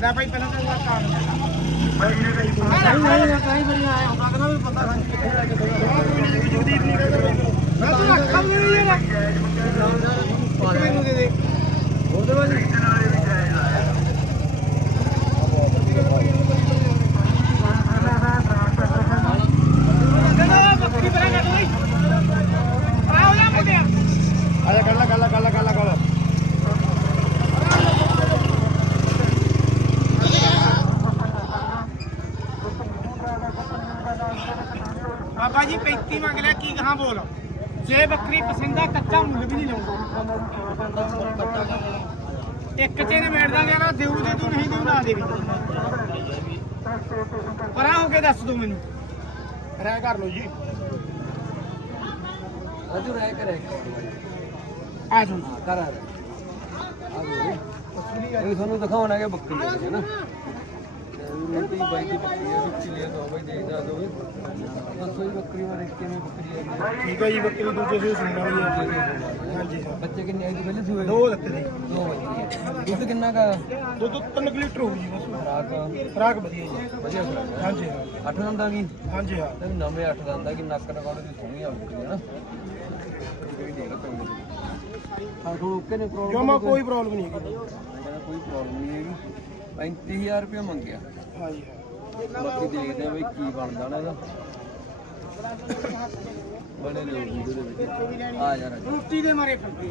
ਲੈ ਭਾਈ ਪਹਿਲਾਂ ਤਾਂ ਇਹਦਾ ਕਾਰਡ ਲੈ ਨਹੀਂ ਨਹੀਂ ਕਈ ਵਾਰੀ ਆਇਆ ਹੁੰਦਾ ਕਹਿੰਦਾ ਵੀ ਬੰਦਾ ਸਾਨੂੰ ਕਿੱਥੇ ਲੈ ਕੇ ਮੈਂ ਤੂੰ ਅੱਖਾਂ ਨਹੀਂ ਨਾ ਮੈਨੂੰ ਦੇ ਦੇ ਉਹਦੇ ਬਾਅਦ ਕਹਿੰਦਾ ਬੱਕਰੀ ਪਰਾਂ ਕੱਢ ਲਈ ਆ ਹੋ ਜਾ ਮੁੰਡਿਆ ਆ ਜਾ ਕੱਲਾ ਕੱਲਾ ਕੱਲਾ ਕੱਲਾ ਕੱਲਾ ਬਾਬਾ ਜੀ 35 ਮੰਗ ਲਿਆ ਕੀ ਕਹਾਂ ਬੋਲ? ਜੇ ਬੱਕਰੀ ਪਸੰਦ ਆ ਕੱਚਾ ਮੁੱਲ ਵੀ ਨਹੀਂ ਲਾਉਂਦਾ ਇੱਕ ਚ ਨੇ ਮੇੜ ਦਾਂਗੇ ਨਾ ਦੇਊ ਦੇ ਤੂੰ ਨਹੀਂ ਦੇਊ ਨਾ ਦੇ ਵੀ। ਪਰਾਂ ਹੋ ਕੇ ਦੱਸ ਤੂੰ ਮੈਨੂੰ। ਰਹਿ ਕਰ ਲਓ ਜੀ। ਰਾਜੂ ਰਹਿ ਕੇ ਰਹਿ ਆ ਸੁਣ ਕਰ ਆ ਇਹ ਤੁਹਾਨੂੰ ਦਿਖਾਉਣਾ ਕਿ ਬੱਕਰੀ ਹੈ ਨਾ? ਰੋਟੀ ਬਾਈ ਦੀ ਬੱਕਰੀ ਹੈ ਵਿੱਚ ਲਿਆ ਦੋ ਬਾਈ ਦੇਖਦਾ ਦੋ ਜੀ ਬੱਕਰੀ ਬਾਰੇ ਕਿਵੇਂ ਬੱਕਰੀ ਹੈ? ਠੀਕ ਹੈ ਜੀ ਬੱਕਰੀ ਦੂਜੇ ਸੂਏ ਸੁਣਨਾ ਵੀ ਹੈ। ਹਾਂਜੀ। ਹਾਂ ਬੱਚੇ ਕਿੰਨੇ ਆਏ ਪਹਿਲੇ ਸੂਏ? ਦੋ ਦਿੱਤੇ ਜੀ ਦੋ ਬੱਚੇ ਦੁੱਧ ਕਿੰਨਾ ਕਾ ਦੁੱਧ 3 ਲੀਟਰ ਹੋਊ ਜੀ ਬਸ। ਰਾਤ ਖਰਾਕ ਵਧੀਆ ਜੀ। ਵਧੀਆ ਖੁਰਾਕ ਹਾਂਜੀ ਹਾਂ। ਅੱਠ ਦੰਦਾਂ ਕੀ ਹਾਂਜੀ ਹਾਂ। ਤੇ ਨਵੇਂ ਅੱਠ ਦੰਦਾਂ ਕੀ ਨੱਕ ਨਕਾਉਣ ਦੀ ਸੋਹਣੀ ਆ ਬੱਕਰੀ ਹੈ ਨਾ ਇਹ ਦੇਖ ਲਓ ਹਾਂ ਥੋੜਾ ਓਕੇ ਨੇ ਪ੍ਰੋਬਲਮ ਜਮਾ ਕੋਈ? ਪ੍ਰੋਬਲਮ ਨਹੀਂ ਹੈਗੀ। ਕਹਿੰਦਾ ਕੋਈ ਪ੍ਰੋਬਲਮ ਨਹੀਂ ਹੈਗੀ। 35000 ਰੁਪਏ ਮੰਗਿਆ। ਹਾਂਜੀ ਹਾਂ। ਬਾਕੀ ਦੇਖਦੇ ਆ ਬਈ ਕੀ ਬਣਦਾ ਨਾ ਇਹਦਾ। ਬਣੇ ਨੇ ਵੀਡੀਓ ਦੇ ਵਿੱਚ। ਆ ਯਾਰ ਰੋਟੀ ਦੇ ਮਾਰੇ ਫਿਰਦੀ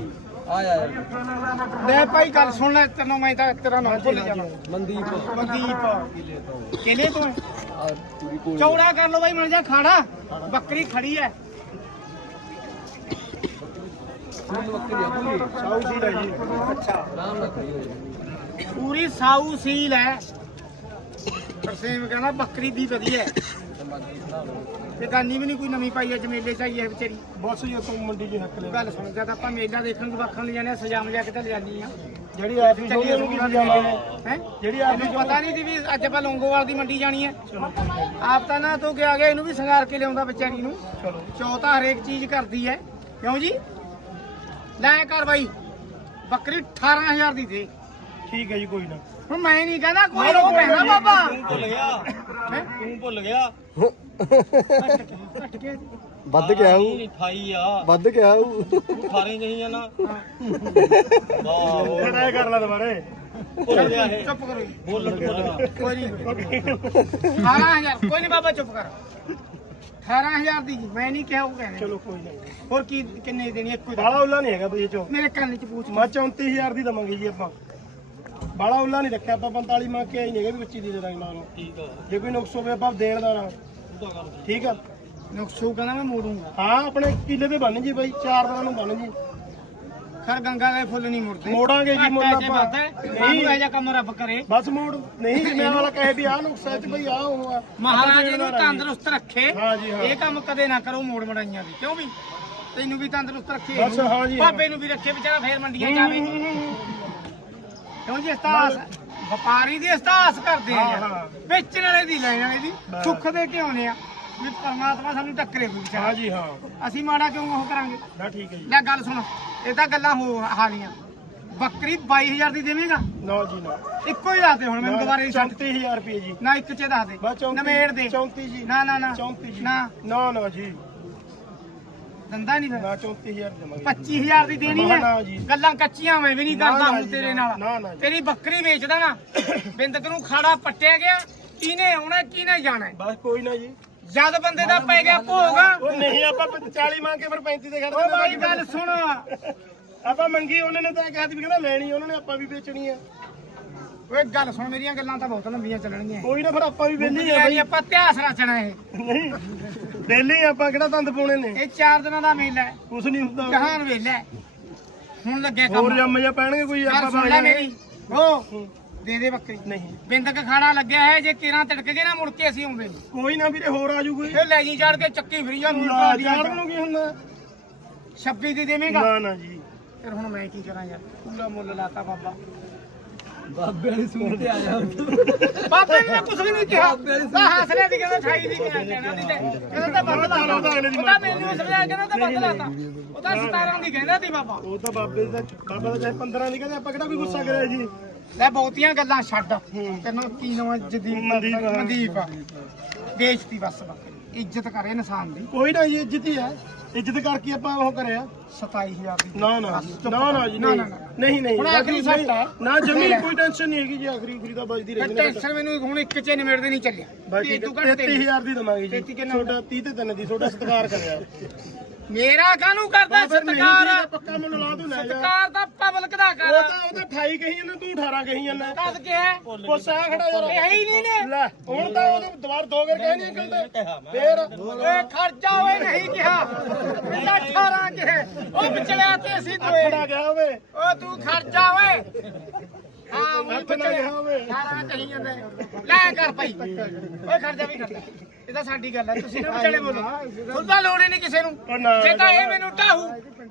ਆ ਜਾ ਯਾਰ। ਲੈ ਭਾਈ ਗੱਲ ਸੁਣ ਲੈ ਤੈਨੂੰ ਮੈਂ ਤਾਂ ਤੇਰਾ ਨਾਮ ਭੁੱਲ ਜਾਣਾ ਮਨਦੀਪ। ਮਨਦੀਪ। ਕਿਲੇ ਤੋਂ? ਆ ਪੂਰੀ ਕੋਲ ਚੌੜਾ ਕਰ ਲੋ ਬਾਈ ਮਨ ਜਾ ਖਾੜਾ। ਬੱਕਰੀ ਖੜੀ ਐ। ਸਾਊ ਜੀ। ਅੱਛਾ। ਖੜੀ ਹੋ ਪੂਰੀ ਸਾਊ ਸੀਲ ਐ। ਤਰਸੇਮ ਕਹਿੰਦਾ ਬੱਕਰੀ ਦੀ ਵਧੀਆ ਐ। ਤੇ ਤੇ ਗਾਨੀ ਵੀ ਨਹੀਂ ਕੋਈ ਨਵੀਂ ਪਾਈ ਐ ਜਮੇਲੇ ਚ ਆਈ ਐ ਵਿਚਾਰੀ। ਬਸ ਜੀ ਤੋਂ ਮੰਡੀ ਜੀ ਹੱਕ ਲੈ ਗੱਲ ਸੁਣ ਜਦ ਆਪਾਂ ਮੇਲਾ ਦੇਖਣ ਜਵਾਖਣ ਲੈ ਜਾਂਦੇ ਆ ਸਜਾਮ ਲਿਆ ਕੇ ਤਾਂ ਲਿਆਨੀ ਆ ਜਿਹੜੀ ਆਪ ਹੀ ਹੋਈ ਉਹਨੂੰ ਕੀ ਸਜਾਵਾਂਗੇ ਹੈ? ਜਿਹੜੀ ਆਪ ਇਹਨੂੰ ਪਤਾ ਨਹੀਂ ਸੀ ਵੀ ਅੱਜ ਆਪਾਂ ਲੌਂਗੋਵਾਲ ਦੀ ਮੰਡੀ ਜਾਣੀ ਐ ਆਪ ਤਾਂ ਨਾ ਤੋਂ ਗਿਆ ਗਿਆ ਇਹਨੂੰ ਵੀ ਸ਼ਿੰਗਾਰ ਕੇ ਲਿਆਉਂਦਾ ਵਿਚਾਰੀ ਨੂੰ। ਚਲੋ। ਚੌ ਤਾਂ ਹਰੇਕ ਚੀਜ਼ ਕਰਦੀ ਐ ਕਿਉਂ ਜੀ? ਲੈ ਕਰ ਬਾਈ। ਬੱਕਰੀ 18000 ਦੀ ਦੇ। ਠੀਕ ਹੈ ਜੀ ਕੋਈ ਨਾ। ਹੁਣ ਮੈਂ ਨਹੀਂ ਕਹਿੰਦਾ ਕੋਈ ਉਹ ਕਹਿੰਦਾ ਬਾਬਾ। ਭੁੱਲ ਗਿਆ। ਹੈਂ? ਤੂੰ ਭੁੱਲ ਗਿਆ। ਘੱਟ ਵੱਧ ਗਿਆ ਉਹ 28 ਆ। ਵੱਧ ਗਿਆ ਉਹ 18 ਨਹੀਂ ਆ ਨਾ। ਹਾਂ। ਵਾਹ ਕਿਹੜਾ ਕਰ ਲੈ ਦੁਬਾਰੇ। ਭੁੱਲ ਗਿਆ ਇਹ। ਚੁੱਪ ਕਰੋ ਭੁੱਲ ਗਿਆ। ਕੋਈ ਨਹੀਂ। 18000 ਕੋਈ ਨਹੀਂ ਬਾਬਾ ਚੁੱਪ ਕਰ। 18000 ਦੀ ਜੀ, ਮੈਂ ਨਹੀਂ ਕਿਹਾ ਉਹ ਕਹਿੰਦੇ। ਚਲੋ ਕੋਈ ਨਾ ਹੋਰ ਕੀ ਕਿੰਨੇ ਦੇਣੀ ਇੱਕੋ ਹੀ ਬਾਲਾ ਦਾ ਉੱਲਾ ਨਹੀਂ ਹੈਗਾ ਬਈ ਇਹ ਚੋਂ। ਮੇਰੇ ਕੰਨ 'ਚ ਪੂਛ ਮੈਂ 34000 ਦੀ ਦਵਾਂਗੇ ਜੀ ਆਪਾਂ। ਬਾਲਾ ਉੱਲਾ ਨਹੀਂ ਰੱਖਿਆ ਆਪਾਂ। 45 ਮੰਗ ਕੇ ਆਈ ਨਹੀਂ ਹੈਗੇ ਵੀ 25 ਦੀ ਦੇ ਦਾਂਗੇ ਨਾਲ। ਠੀਕ ਆ। ਜੇ ਕੋਈ ਨੁਕਸ ਹੋਵੇ ਆਪਾਂ ਦੇਣ ਦਾ ਠੀਕ ਆ। ਨੁਕਸੂ ਕਹਿੰਦਾ ਮੈਂ ਮੋੜੂੰਗਾ ਹਾਂ ਆਪਣੇ ਕਿੱਲੇ ਤੇ ਬੰਨ ਜੀ ਬਾਈ ਚਾਰ ਦਿਨਾਂ ਨੂੰ ਬੰਨ ਜੀ। ਖਰ ਗੰਗਾ ਦੇ ਫੁੱਲ ਨਹੀਂ ਮੁੜਦੇ। ਮੋੜਾਂਗੇ ਜੀ, ਮੁੱਲ ਆਪਾਂ। ਨਹੀਂ। ਇਹ ਜਿਹਾ ਕੰਮ ਰੱਬ ਕਰੇ। ਬਸ ਮੋੜ ਨਹੀਂ ਜਿਵੇਂ ਵਾਲਾ ਕਹੇ ਵੀ ਆਹ ਨੁਕਸਾ ਚ ਬਈ ਆਹ ਉਹ ਆ। ਮਹਾਰਾਜ ਨੂੰ ਤੰਦਰੁਸਤ ਰੱਖੇ। ਜੀ। ਇਹ ਕੰਮ ਕਦੇ ਨਾ ਕਰੋ ਮੋੜ ਮੜਾਈਆਂ ਦੀ। ਕਿਉਂ ਵੀ? ਤੈਨੂੰ ਵੀ ਤੰਦਰੁਸਤ ਰੱਖੇ। ਬਸ, ਹਾਂ ਜੀ, ਨੂੰ ਵੀ ਰੱਖੇ ਵਿਚਾਰਾ ਫੇਰ ਮੰਡੀਆਂ ਜਾਵੇ ਕਿਉਂ ਜੀ ਅਸਤਾਸ ਵਪਾਰੀ ਦੀ ਅਸਤਾਸ ਕਰਦੇ ਆ ਹਾਂ। ਹਾਂ। ਵੇਚਣ ਵਾਲੇ ਦੀ ਲੈਣ ਵਾਲੇ ਦੀ। ਸੁੱਖ ਦੇ ਕੇ ਆਉਨੇ ਆ? ਵੀ ਪਰਮਾਤਮਾ ਸਾਨੂੰ ਟੱਕਰੇ ਕੋਈ ਹਾਂ ਜੀ ਹਾਂ। ਅਸੀਂ ਮਾੜਾ ਕਿਉਂ ਉਹ ਕਰਾਂਗੇ? ਨਾ ਠੀਕ ਹੈ ਜੀ। ਲੈ ਗੱਲ ਸੁਣ ਇਹ ਤਾਂ ਗੱਲਾਂ ਹੋ ਹਾਲੀਆਂ ਬੱਕਰੀ 22000 ਦੀ ਦੇਵੇਂਗਾ? ਨਾ ਜੀ ਨਾ। ਇੱਕੋ ਹੀ ਦੱਸ ਦੇ ਹੁਣ ਮੈਨੂੰ ਦੁਬਾਰੇ ਛੱਡ 34000 ਰੁਪਏ ਜੀ। ਨਾ ਇੱਕ ਚ ਦੱਸ ਦੇ। ਬਸ 34 ਨਵੇੜ ਦੇ। 34 ਜੀ। ਨਾ ਨਾ ਨਾ। 34 ਜੀ। ਨਾ। ਨਾ ਨਾ ਜੀ। ਦੰਦਾ ਨਹੀਂ ਫਿਰ। ਨਾ 34000 ਦੇਵਾਂਗੇ। 25000 ਦੀ ਦੇਣੀ ਹੈ। ਨਾ ਜੀ। ਗੱਲਾਂ ਕੱਚੀਆਂ ਮੈਂ ਵੀ ਨਹੀਂ ਨਾ, ਕਰਦਾ ਨਾ ਹੁਣ ਜੀ, ਤੇਰੇ ਨਾ, ਨਾਲ। ਨਾ, ਨਾ ਜੀ। ਤੇਰੀ ਬੱਕਰੀ ਵੇਚਦਾ ਨਾ ਬਿੰਦਕ ਨੂੰ ਖਾੜਾ ਪੱਟਿਆ ਗਿਆ। ਕਿਹਨੇ ਆਉਣਾ ਕਿਹਨੇ ਜਾਣਾ? ਬਸ ਕੋਈ ਨਾ ਜੀ। ਜਦ ਬੰਦੇ ਦਾ ਪੈ ਗਿਆ ਭੋਗ। ਉਹ ਨਹੀਂ ਆਪਾਂ 40 ਮੰਗ ਕੇ ਫਿਰ 35 ਤੇ ਓ ਗੱਲ ਸੁਣ। ਆਪਾਂ ਮੰਗੀ ਉਹਨਾਂ ਨੇ ਤਾਂ ਵੀ ਕਹਿੰਦਾ ਲੈਣੀ ਉਹਨਾਂ ਨੇ ਆਪਾਂ ਵੀ ਵੇਚਣੀ ਆ। ਓਏ ਗੱਲ ਸੁਣ ਮੇਰੀਆਂ ਗੱਲਾਂ ਤਾਂ ਬਹੁਤ ਲੰਬੀਆਂ ਚੱਲਣਗੀਆਂ। ਕੋਈ ਨਾ ਫਿਰ ਆਪਾਂ ਵੀ ਵਿਹਲੇ ਆ ਬਈ। ਆਪਾਂ ਇਤਿਹਾਸ ਰਚਣਾ ਇਹ। ਨਹੀਂ। ਆ ਆਪਾਂ ਕਿਹੜਾ ਦੰਦ ਪਾਉਣੇ ਨੇ? ਇਹ ਚਾਰ ਦਿਨਾਂ ਦਾ ਮੇਲਾ ਹੈ। ਕੁਛ ਨਹੀਂ ਹੁੰਦਾ। ਜਹਾਨ ਵੇਲਾ ਹੈ। ਹੁਣ ਲੱਗਿਆ ਹੋਰ ਕੰਮ ਜੰਮ ਜਾ ਪੈਣਗੇ ਕੋਈ ਆਪਾਂ ਸੁਣ ਲੈ ਮੇਰੀ। ਓ ਦੇ ਦੇ ਬੱਕਰੀ। ਨਹੀਂ। ਬਿੰਦਕ ਖਾੜਾ ਲੱਗਿਆ ਹੈ ਜੇ ਕਿਰਾਂ ਤਿੜਕ ਗਏ ਨਾ ਮੁੜ ਕੇ ਅਸੀਂ ਆਉਂਦੇ ਨੀ। ਕੋਈ ਨਾ ਵੀਰੇ ਹੋਰ ਆ ਜੂ ਕੋਈ ਇਹ ਲੈ ਜੀ ਚੜ ਕੇ ਚੱਕੀ ਫਰੀਆਂ ਨੂੰ ਲਾ ਜਾਣ ਨੂੰ ਕੀ ਹੁੰਦਾ 26 ਦੀ ਦੇਵੇਂਗਾ। ਨਾ ਨਾ ਜੀ। ਫਿਰ ਹੁਣ ਮੈਂ ਕੀ ਕਰਾਂ ਯਾਰ? ਪੂਰਾ ਮੁੱਲ ਲਾਤਾ ਬਾਬਾ। ਬਾਬੇ ਵਾਲੀ ਸੂਟ ਤੇ ਆਇਆ ਬਾਬੇ ਨੇ ਕੁਝ ਵੀ ਨਹੀਂ ਕਿਹਾ। ਤਾਂ ਹੱਸਨੇ ਦੀ ਕਹਿੰਦਾ 28 ਦੀ ਕਿਹਾ ਕਹਿਣਾ ਦੀ ਤੇ। ਕਹਿੰਦਾ ਤਾਂ ਬੰਦ ਲਾਤਾ ਉਹ ਤਾਂ ਮੈਨੂੰ ਸਮਝਾ ਕਹਿੰਦਾ ਤਾਂ ਬੰਦ ਲਾਤਾ ਉਹ ਤਾਂ 17 ਦੀ ਕਹਿੰਦਾ ਸੀ ਬਾਬਾ। ਉਹ ਤਾਂ ਬਾਬੇ ਦਾ ਬਾਬਾ ਦਾ ਚਾਹੇ 15 ਦੀ ਕਹਿੰਦੇ ਆਪਾਂ ਕਿਹੜਾ ਕੋਈ ਗੁੱਸਾ ਕਰਿਆ ਜੀ? ਲੈ ਬਹੁਤੀਆਂ ਗੱਲਾਂ ਛੱਡ। ਤੈਨੂੰ ਕੀ ਨਾਮ ਜਦੀਪ ਮਨਦੀਪ, ਵੇਚਤੀ ਬਸ ਬੱਕਰੀ ਇੱਜ਼ਤ ਕਰੇ ਇਨਸਾਨ ਦੀ। ਕੋਈ ਨਾ ਜੀ ਇੱਜ਼ਤ ਹੀ ਹੈ। ਇੱਜ਼ਤ ਕਰਕੇ ਆਪਾਂ ਉਹ ਕਰਿਆ। 27000 ਦੀ। ਨਾ ਨਾ ਨਾ। ਜੀ ਨਹੀਂ। ਨਹੀਂ ਨਹੀਂ। ਹੁਣ ਆਖਰੀ ਨਹੀਂ, ਸੱਟ ਹੈ। ਨਾ ਜਮੀ। ਕੋਈ ਟੈਨਸ਼ਨ ਨਹੀਂ ਹੈਗੀ ਜੀ ਆਖਰੀ ਉਖਰੀ ਦਾ ਬਜਦੀ ਰਹੀ ਟੈਨਸ਼ਨ ਮੈਨੂੰ ਹੁਣ ਇੱਕ ਚ ਨਿਮੇੜਦੇ ਨਹੀਂ ਚੱਲਿਆ। ਬਾਕੀ ਇਹ ਤੂੰ ਘੱਟ ਦੇ 33000 ਦੀ ਦਵਾਂਗੇ ਜੀ। ਛੋਟਾ 30 ਤੇ 3 ਦੀ ਛੋਟਾ ਸਤਿਕਾਰ ਕਰਿਆ। ਮੇਰਾ ਕਾਹਨੂੰ ਕਰਦਾ ਨਹੀਂ ਸਤਕਾਰ? ਜੀ, ਪੱਕਾ ਮੁੱਲ ਲਾ ਦੂੰ ਲੈ ਜਾ ਸਤਕਾਰ ਦਾ ਪਬਲਿਕ ਦਾ ਉਹ ਕਰ ਤਾਂ ਉਹ ਤਾਂ 28 ਕਹੀ ਜਾਂਦਾ ਤੂੰ 18 ਕਹੀ ਜਾਂਦਾ। ਕਦ ਕੇ ਹੈ। ਪੁੱਛ ਆ ਖੜਾ ਯਾਰ। ਇਹ ਹੈ ਨਹੀਂ ਨੇ। ਲੈ ਹੁਣ ਤਾਂ ਉਹਦੇ ਦੁਬਾਰ ਦੋ ਵਾਰ ਕਹੇ ਨਹੀਂ ਅੰਕਲ ਤੇ ਫੇਰ ਓਏ ਖਰਚਾ ਓਏ ਨਹੀਂ ਕਿਹਾ। ਮੇਰਾ 18 ਕਿਹਾ। ਉਹ ਵਿਚਲਿਆ ਤੇ ਅਸੀਂ ਦੋਏ। ਖੜਾ ਗਿਆ ਓਏ। ਓ ਤੂੰ ਖਰਚਾ ਓਏ। ਹਾਂ ਉਹ ਨਾ ਓਏ 18 ਕਹੀ ਜਾਂਦੇ। ਲੈ ਕਰ ਭਾਈ। ਓਏ ਖਰਚਾ ਵੀ ਕਰਦਾ ਇਹ ਤਾਂ ਸਾਡੀ ਗੱਲ ਹੈ ਤੁਸੀਂ ਨਾ ਵਿਚਾਲੇ ਬੋਲੋ। ਤੁਹਾਨੂੰ ਲੋੜ ਹੀ ਨਹੀਂ ਕਿਸੇ ਨੂੰ। ਉਹ ਨਾ। ਜੇ ਤਾਂ ਇਹ ਮੈਨੂੰ ਢਾਹੂ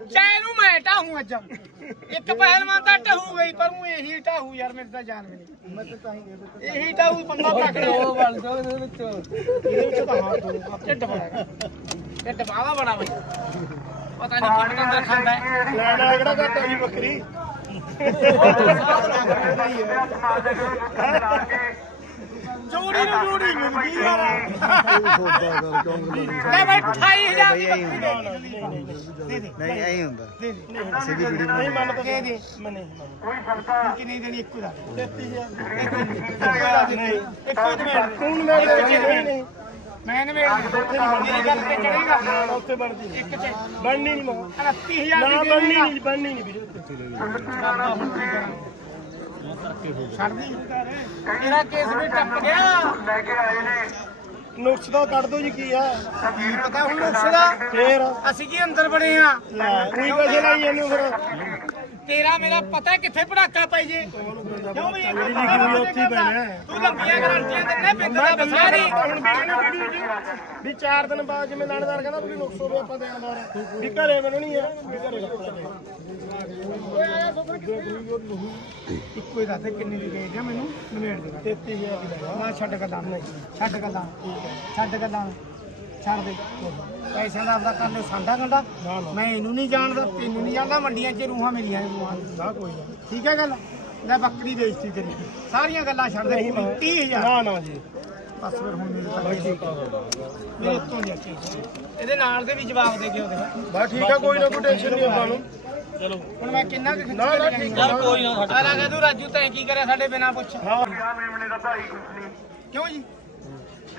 ਚਾਹੇ ਇਹਨੂੰ ਮੈਂ ਢਾਹੂ ਅੱਜ। ਇੱਕ ਪਹਿਲਵਾਨ ਤਾਂ ਢਾਹੂ ਗਈ ਪਰ ਉਹ ਇਹੀ ਢਾਹੂ ਯਾਰ ਮੇਰੇ ਤਾਂ ਜਾਨ ਵੀ ਨਹੀਂ। ਤਾਂ ਤਾਂ ਹੀ ਇਹੀ ਢਾਹੂ ਬੰਦਾ ਤੱਕੜਾ ਉਹ ਬਣ ਜਾਓ ਇਹਦੇ ਵਿੱਚ। ਇਹਦੇ ਵਿੱਚ ਤਾਂ ਹਾਂ ਤੂੰ ਢਿੱਡ ਬੜਾ ਹੈ। ਢਿੱਡ ਬਾਵਾ ਬੜਾ ਬਈ ਪਤਾ ਨਹੀਂ ਕੀ ਪਤੰਦਰ ਖਾਂਦਾ ਹੈ। ਲੈ ਲੈ ਕਿਹੜਾ ਘੱਟ ਆਈ ਬੱਕਰੀ ਜੋੜੀ ਨੂੰ ਜੋੜੀ ਮਿਲ ਗਈ ਯਾਰ। ਲੈ ਬਈ 28000 ਦੀ ਬੱਕਰੀ ਦੇ ਦੇ। ਨਹੀਂ ਐਂ ਹੁੰਦਾ। ਦੇ ਦੇ ਨਹੀਂ ਮੰਨਦਾ ਦੇ ਦੇ। ਮੈਂ ਨਹੀਂ ਮੰਨਦਾ ਕਿੰਨੀ ਦੇਣੀ ਇੱਕੋ ਦਾ। 33000 ਨਹੀਂ ਇੱਕੋ ਹੀ ਨਿਬੇੜ ਦੇ। ਤੂੰ ਮੈਂ ਨਹੀਂ ਨਹੀਂ। ਮੈਂ ਨਿਬੇੜ ਦੇ। ਮੇਰੀ ਗੱਲ ਤੇ ਚੜੇਗਾ ਨਾ ਨਾ ਉੱਥੇ ਬਣਦੀ ਨਹੀਂ। ਇੱਕ ਚ ਬਣਨੀ ਨਹੀਂ ਮਾਂ। 38000 ਨਾ ਦੀ ਬਣਨੀ ਦੇਣੀ ਨਹੀਂ ਬਣਨੀ ਨਹੀਂ ਵੀਰੇ। ਛੱਡਦੀ ਤੇਰਾ ਕੇਸ ਵੀ ਟੱਪ ਗਿਆ। ਨੁਕਸ ਦਾ ਕੱਢ ਦੋ ਜੀ ਕੀ ਆ? ਕੀ ਪਤਾ ਹੁਣ ਨੁਕਸ ਦਾ। ਫੇਰ। ਅਸੀਂ ਕੀ ਅੰਦਰ ਬੜੇ ਆ? ਕੋਈ ਪੈਸੇ ਲਾਈ ਜਾਂਦੇ ਫਿਰ। ਤੇਰਾ ਮੇਰਾ ਪਤਾ ਕਿੱਥੇ ਪੜਾਕਾ ਪਈ ਜੇ। ਕਿਉਂ ਵੀ। ਤੂੰ ਲੰਬੀਆਂ ਗਰੰਟੀਆਂ ਦਿੰਦਾ ਬਿੰਦ ਦਾ ਬਸਾ ਨਹੀਂ। ਹੁਣ ਵੀ ਵੀਡੀਓ ਜੀ ਵੀ 4 ਦਿਨ ਬਾਅਦ ਜਿਵੇਂ ਲਾਣੇਦਾਰ ਕਹਿੰਦਾ ਵੀ ਨੁਕਸ ਹੋਵੇ ਆਪਾਂ ਦੇਣਦਾਰ ਵੀ ਘਰੇ ਬਣਨੀ ਆ ਵੀ ਘਰੇ ਰੱਖਣਾ ਇੱਕੋ ਹੀ ਦੱਸ ਕਿੰਨੀ ਦੀ ਵੇਚਦੇ ਆ ਮੈਨੂੰ? ਨਿਬੇੜ ਦੇ 33000 ਦੀ ਲਗਾ ਨਾ ਛੱਡ ਗੱਲਾਂ ਨਹੀਂ। ਛੱਡ ਗੱਲਾਂ ਛੱਡ ਗੱਲਾਂ ਛੱਡ ਦੇ। ਪੈਸਿਆਂ ਦਾ ਆਪਦਾ ਕਰ ਲੈ ਸਾਡਾ ਗੰਡਾ ਮੈਂ ਇਹਨੂੰ ਨਹੀਂ ਜਾਣਦਾ ਤੈਨੂੰ ਨਹੀਂ ਜਾਣਦਾ ਮੰਡੀਆਂ 'ਚ ਰੂਹਾਂ ਮੇਰੀਆਂ ਨੇ। ਰੂਹਾਂ ਨਾ ਕੋਈ ਨਾ। ਠੀਕ ਹੈ ਗੱਲ? ਲੈ ਬੱਕਰੀ ਵੇਚਤੀ ਤੇਰੀ ਸਾਰੀਆਂ ਗੱਲਾਂ ਛੱਡ ਦੇ ਨਹੀਂ ਮੈਂ 30000 ਨਾ ਨਾ ਜੀ। ਬਸ ਫਿਰ ਹੁਣ ਮੇਰੇ ਠੀਕ ਆ ਮੇਰੇ ਤੋਂ ਨਹੀਂ ਅੱਛੇ ਇਹਦੇ ਨਾਲ ਦੇ ਵੀ ਜਵਾਬ ਦੇ ਕੇ ਉਹਦੇ ਬਸ ਠੀਕ ਆ ਕੋਈ ਨਾ ਕੋਈ ਟੈਨਸ਼ਨ ਨਹੀਂ ਆਪਾਂ ਨੂੰ। ਚਲੋ। ਹੁਣ ਮੈਂ ਕਿੰਨਾ ਕੁ ਖਿੱਚ ਨਾ ਕੇ ਨਾ ਠੀਕ ਆ। ਕੋਈ ਨਾ ਆ ਲੱਗਾ ਤੂੰ ਰਾਜੂ ਤੈਂ ਕੀ ਕਰਿਆ ਸਾਡੇ ਬਿਨਾ ਪੁੱਛ। ਹਾਂ। ਕਿਉਂ ਜੀ?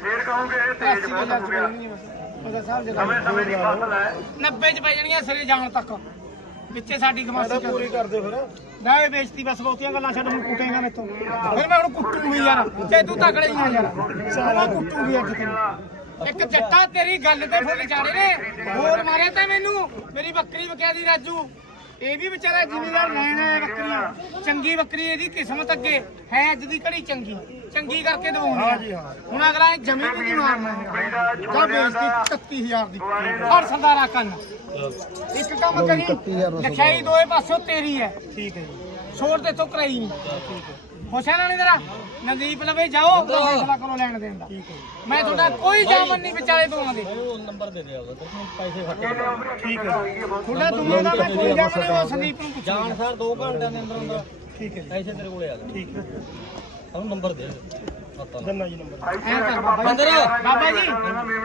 ਫੇਰ ਕਹੋਗੇ ਤੇਜ ਬਹੁਤ ਹੋ ਗਿਆ। ਮਗਰ ਸਾਹਿਬ ਜਗਾ ਸਮੇਂ ਦੀ ਫਸਲ ਹੈ। 90 ਚ ਪੈ ਜਾਣੀਆਂ ਸਿਰੇ ਜਾਣ ਤੱਕ। ਵਿੱਚੇ ਸਾਡੀ ਮੈਂ ਗਮਾਸੀ ਤਾਂ ਚੱਲ ਪੂਰੀ ਕਰ ਦੇ ਫਿਰ। ਨਾ ਇਹ ਬੇਇੱਜ਼ਤੀ ਬਸ ਬਹੁਤੀਆਂ ਗੱਲਾਂ ਛੱਡ ਹੁਣ ਕੁੱਟੇਗਾ ਮੈਥੋਂ ਫਿਰ ਮੈਂ ਹੁਣ ਕੁੱਟੂਗੀ ਯਾਰ। ਤੇ ਤੂੰ ਤਕੜੇ ਹੀ ਆ ਯਾਰ। ਮੈਂ ਕੁੱਟੂਗੀ ਅੱਜ ਤੈਨੂੰ ਇੱਕ ਜੱਟਾ ਤੇਰੀ ਗੱਲ ਤੇ ਫੁੱਲ ਚਾੜੇ ਨੇ। ਹੋਰ ਮਾਰਿਆ ਤਾਂ ਮੈਨੂੰ। ਮੇਰੀ ਬੱਕਰੀ ਵਿਕਿਆ ਦੀ ਰਾਜੂ। ਇਹ ਵੀ ਵਿਚਾਰਾ ਜ਼ਿਮੀਦਾਰ ਲੈਣ ਆਇਆ ਬੱਕਰੀਆਂ। ਚੰਗੀ ਬੱਕਰੀ ਇਹਦੀ ਕਿਸਮਤ ਅੱਗੇ। ਹੈ ਅੱਜ ਦੀ ਘੜੀ ਚੰਗੀ। ਚੰਗੀ ਕਰਕੇ ਦਵਾਉਣੀ ਹਾਂ ਜੀ ਹਾਂ। ਹੁਣ ਅਗਲਾ ਇਹ ਜਮੀ ਵੀ ਨਹੀਂ ਮਾਰਨਾ ਹੈਗਾ। ਜਾਂ ਬੇਇੱਜ਼ਤੀ 31000 ਦੀ। ਹਰ ਸੰਦਾਰਾ ਕੰਨ। ਇੱਕ ਕੰਮ ਕਰੀ ਲਿਖਾਈ ਦੋਏ ਪਾਸੋਂ ਤੇਰੀ ਹੈ। ਠੀਕ ਹੈ ਜੀ। ਛੋੜ ਤੇ ਤੋਂ ਕਰਾਈ ਨਹੀਂ। ਖੁਸ਼ ਹੈ। ਨਾ ਨਹੀਂ ਤੇਰਾ ਨਦੀਪ ਲਵੇ ਜਾਓ। ਫੈਸਲਾ ਕਰੋ ਲੈਣ ਦੇਣ ਦਾ। ਠੀਕ ਹੈ ਮੈਂ ਤੁਹਾਡਾ ਕੋਈ ਜਾਮਨ ਨਹੀਂ ਵਿਚਾਲੇ ਦੋਵਾਂ ਦੇ ਠੀਕ ਹੈ। ਤੁਹਾਡਾ ਦੋਵਾਂ ਦਾ ਮੈਂ ਕੋਈ ਜਾਮਨ ਨਹੀਂ ਉਹ ਸੰਦੀਪ ਨੂੰ ਪੁੱਛਾਂ ਜਾਣ ਸਰ 2 ਘੰਟਿਆਂ ਦੇ ਅੰਦਰ ਅੰਦਰ। ਠੀਕ ਹੈ ਪੈਸੇ ਤੇਰੇ ਕੋਲੇ ਆ ਗਏ। ਠੀਕ ਹੈ। ਉਹਨੂੰ ਨੰਬਰ ਦੇ। ਨੰਬਰ। ਐਂ ਕਰ ਬਾਬਾ ਜੀ। ਬਾਬਾ ਜੀ।